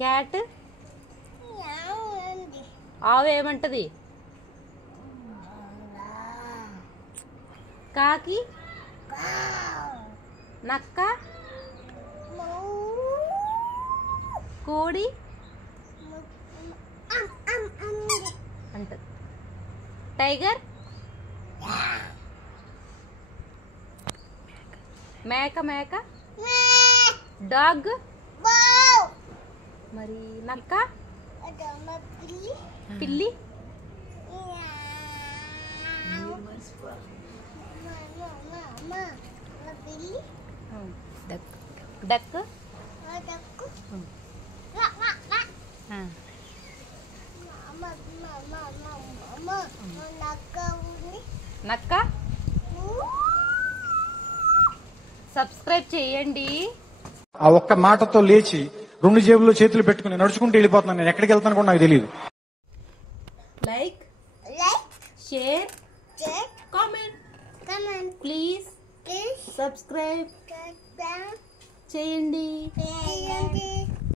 Cat ఆవు ఏమంటది? కాకి నక్క కోడి అంటది. టైగర్ మేక మేక డాగ్ మరి నక్క పిల్లి డక్ నక్క. సబ్స్క్రైబ్ చేయండి. ఆ ఒక్క మాటతో లేచి 2 జేబుల్లో చేతులు పెట్టుకుని నడుచుకుంటూ వెళ్ళిపోతున్నాను. నేను ఎక్కడికి వెళ్తాను కూడా నాకు తెలియదు. Like share comment please subscribe చేయండి.